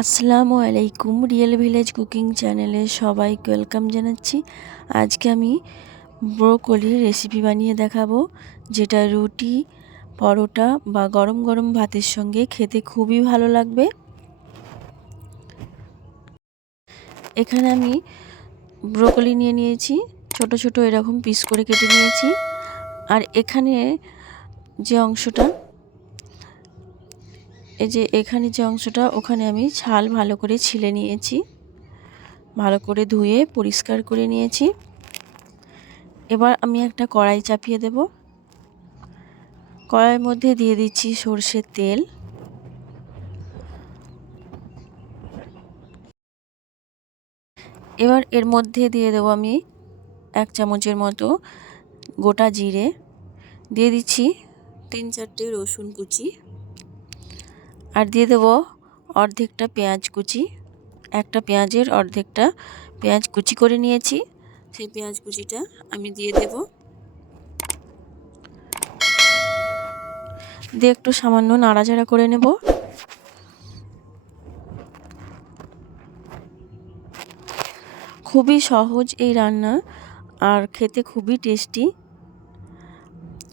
আসসালামু আলাইকুম real village cooking চ্যানেলে সবাইকে ওয়েলকাম জানাচ্ছি। আজকে আমি ব্রোকলির রেসিপি বানিয়ে দেখাবো, যেটা রুটি, পরোটা বা গরম গরম ভাতের সঙ্গে খেতে খুবই ভালো লাগবে। এখানে আমি ব্রোকলি নিয়ে নিয়েছি, ছোট ছোট এরকম পিস করে কেটে নিয়েছি। আর এখানে যে অংশটা এই যে এখানে যে অংশটা, ওখানে আমি ছাল ভালো করে ছিলে নিয়েছি। ভালো করে ধুয়ে পরিষ্কার করে নিয়েছি। এবার আমি একটা কড়াই চাপিয়ে দেব। কড়াইয়ের মধ্যে দিয়ে দিচ্ছি সর্ষের তেল। এবার এর মধ্যে দিয়ে দেবো আমি এক চামচের মতো গোটা জিরে। দিয়ে দিচ্ছি তিন চারটে রসুন কুচি। আর দিয়ে দেবো অর্ধেকটা পেঁয়াজ কুচি। একটা পেঁয়াজের অর্ধেকটা পেঁয়াজ কুচি করে নিয়েছি। সেই পেঁয়াজ কুচিটা আমি দিয়ে দেব। দিয়ে একটু সামান্য নাড়াচাড়া করে নেব। খুবই সহজ এই রান্না আর খেতে খুবই টেস্টি।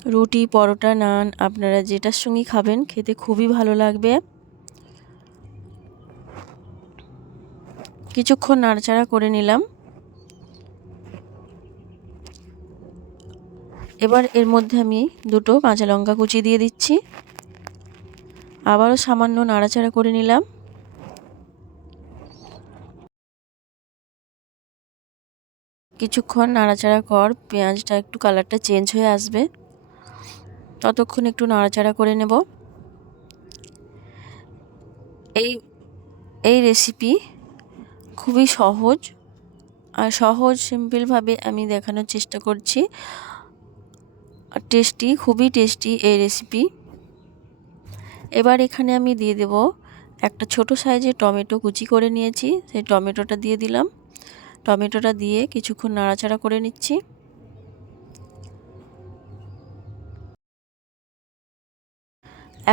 রুটি, পরোটা, নান আপনারা যেটার সঙ্গে খাবেন খেতে খুবই ভালো লাগবে। কিছুক্ষণ নাড়াচাড়া করে নিলাম। এবার এর মধ্যে আমি দুটো কাঁচা লঙ্কা কুচি দিয়ে দিচ্ছি। আবারও সামান্য নাড়াচাড়া করে নিলাম। কিছুক্ষণ নাড়াচাড়া কর, পেঁয়াজটা একটু কালারটা চেঞ্জ হয়ে আসবে। ততক্ষণ একটু নাড়াচাড়া করে নেব। এই এই রেসিপি খুবই সহজ, আর সহজ, সিম্পলভাবে আমি দেখানোর চেষ্টা করছি। টেস্টি খুবই টেস্টি এই রেসিপি এবার এখানে আমি দিয়ে দেব একটা ছোট সাইজের টমেটো কুচি করে নিয়েছি। সেই টমেটোটা দিয়ে দিলাম। টমেটোটা দিয়ে কিছুক্ষণ নাড়াচাড়া করে নিচ্ছি।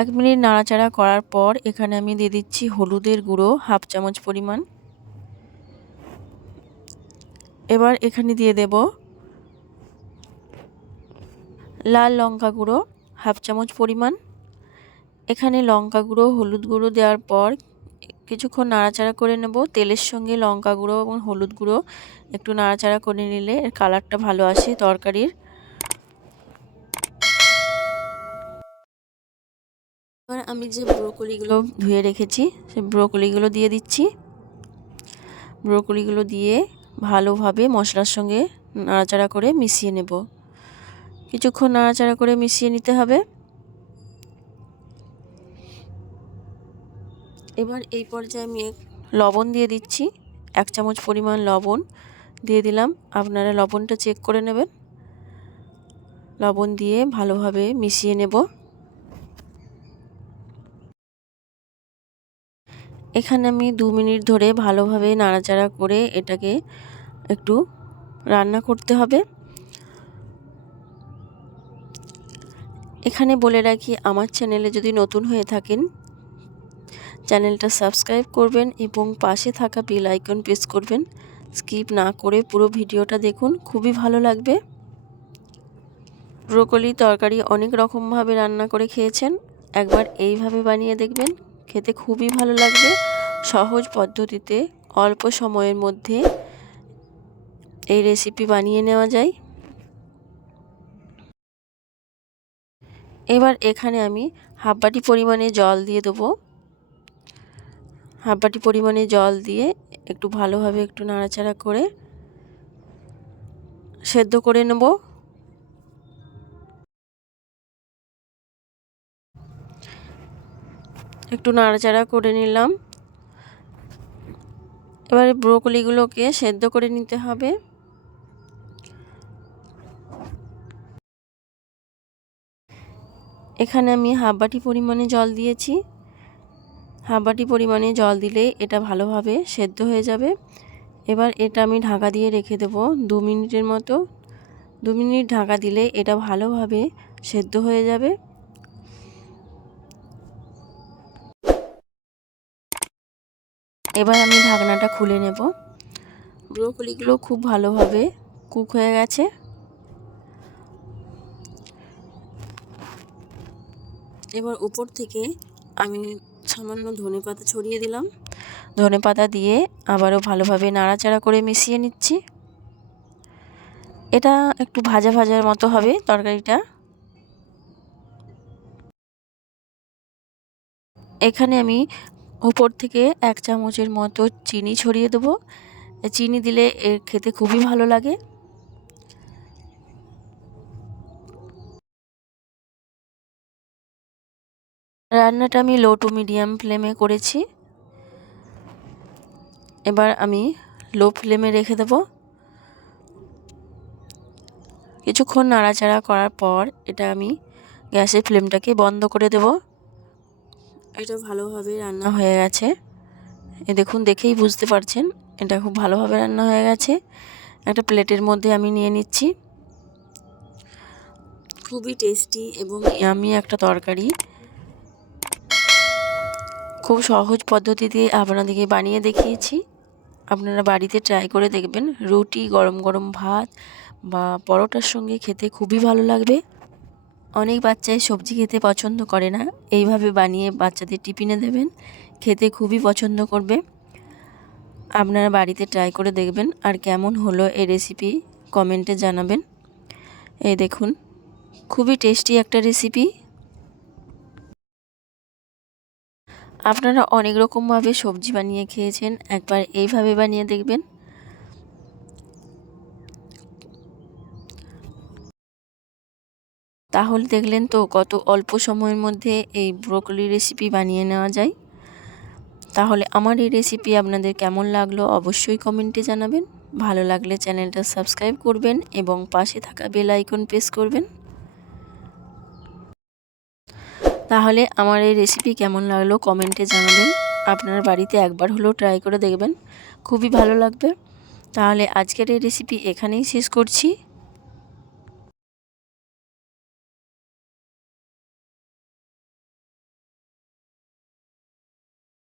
এক মিনিট নাড়াচাড়া করার পর এখানে আমি দিয়ে দিচ্ছি হলুদের গুঁড়ো, হাফ চামচ পরিমাণ। এবার এখানে দিয়ে দেব লাল লঙ্কা গুঁড়ো, হাফ চামচ পরিমাণ। এখানে লঙ্কা গুঁড়ো, হলুদ গুঁড়ো দেওয়ার পর কিছুক্ষণ নাড়াচাড়া করে নেব। তেলের সঙ্গে লঙ্কা গুঁড়ো এবং হলুদ গুঁড়ো একটু নাড়াচাড়া করে নিলে এর কালারটা ভালো আসে তরকারির। এবার আমি যে ব্রোকলিগুলো ধুয়ে রেখেছি, সেই ব্রোকলিগুলো দিয়ে দিচ্ছি। ব্রোকলিগুলো দিয়ে ভালোভাবে মশলার সঙ্গে নাড়াচাড়া করে মিশিয়ে নেব। কিছুক্ষণ নাড়াচাড়া করে মিশিয়ে নিতে হবে। এবার এই পর্যায়ে আমি লবণ দিয়ে দিচ্ছি। এক চামচ পরিমাণ লবণ দিয়ে দিলাম। আপনারা লবণটা চেক করে নেবেন। লবণ দিয়ে ভালোভাবে মিশিয়ে নেব। এখানে আমি দু মিনিট ধরে ভালোভাবে নাড়াচাড়া করে এটাকে একটু রান্না করতে হবে। এখানে বলে রাখি, আমার চ্যানেলে যদি নতুন হয়ে থাকেন, চ্যানেলটা সাবস্ক্রাইব করবেন এবং পাশে থাকা বেল আইকন প্রেস করবেন। স্কিপ না করে পুরো ভিডিওটা দেখুন, খুবই ভালো লাগবে। ব্রোকলি তরকারি অনেক রকমভাবে রান্না করে খেয়েছেন, একবার এইভাবে বানিয়ে দেখবেন, খেতে খুবই ভালো লাগবে। সহজ পদ্ধতিতে অল্প সময়ের মধ্যে এই রেসিপি বানিয়ে নেওয়া যায়। এবার এখানে আমি হাফ বাটি পরিমাণে জল দিয়ে দেবো। হাফ বাটি পরিমাণে জল দিয়ে একটু ভালোভাবে একটু নাড়াচাড়া করে সেদ্ধ করে নেব। একটু নাড়াচাড়া করে নিলাম। এবারে ব্রোকলিগুলোকে সেদ্ধ করে নিতে হবে। এখানে আমি হাফ বাটি পরিমাণে জল দিয়েছি। হাফ বাটি পরিমাণে জল দিলে এটা ভালোভাবে সেদ্ধ হয়ে যাবে। এবার এটা আমি ঢাকা দিয়ে রেখে দেব দু মিনিটের মতো। দু মিনিট ঢাকা দিলে এটা ভালোভাবে সেদ্ধ হয়ে যাবে। এবার আমি ঢাকনাটা খুলে নেব। ব্রোকলিগুলো খুব ভালোভাবে কুক হয়ে গেছে। এবার উপর থেকে আমি সামান্য ধনে পাতা ছড়িয়ে দিলাম। ধনে পাতা দিয়ে আবারও ভালোভাবে নাড়াচাড়া করে মিশিয়ে নিচ্ছি। এটা একটু ভাজা ভাজার মতো হবে তরকারিটা। এখানে আমি উপর থেকে এক চামচের মতো চিনি ছড়িয়ে দেবো। চিনি দিলে এর খেতে খুবই ভালো লাগে। রান্নাটা আমি লো টু মিডিয়াম ফ্লেমে করেছি। এবার আমি লো ফ্লেমে রেখে দেব। কিছুক্ষণ নাড়াচাড়া করার পর এটা আমি গ্যাসের ফ্লেমটাকে বন্ধ করে দেব। এটা ভালোভাবে রান্না হয়ে গেছে। এ দেখুন, দেখেই বুঝতে পারছেন, এটা খুব ভালোভাবে রান্না হয়ে গেছে। একটা প্লেটের মধ্যে আমি নিয়ে নিচ্ছি। খুবই টেস্টি এবং আমি একটা তরকারি। খুব সহজ পদ্ধতিতে আপনাদেরকে বানিয়ে দেখিয়েছি। আপনারা বাড়িতে ট্রাই করে দেখবেন, রুটি, গরম গরম ভাত বা পরোটার সঙ্গে খেতে খুবই ভালো লাগবে। অনেক বাচ্চাই সবজি খেতে পছন্দ করে না, এইভাবে বানিয়ে বাচ্চাদের টিফিনে দেবেন, খেতে খুবই পছন্দ করবে। আপনারা বাড়িতে ট্রাই করে দেখবেন আর কেমন হলো এই রেসিপি কমেন্টে জানাবেন। এই দেখুন, খুবই টেস্টি একটা রেসিপি আপনারা অনেক রকমভাবে সবজি বানিয়ে খেয়েছেন। একবার এইভাবে বানিয়ে দেখবেন। তাহলে দেখলেন তো কত অল্প সময়ের মধ্যে এই ব্রোকলি রেসিপি বানিয়ে নেওয়া যায়। তাহলে আমার এই রেসিপি আপনাদের কেমন লাগল অবশ্যই কমেন্টে জানাবেন। ভালো লাগলে চ্যানেলটা সাবস্ক্রাইব করবেন এবং পাশে থাকা বেল আইকন প্রেস করবেন। তাহলে আমার এই রেসিপি কেমন লাগল কমেন্টে জানাবেন। আপনার বাড়িতে একবার হলেও ট্রাই করে দেখবেন। খুবই ভালো লাগবে। তাহলে আজকের এই রেসিপি এখানেই শেষ করছি।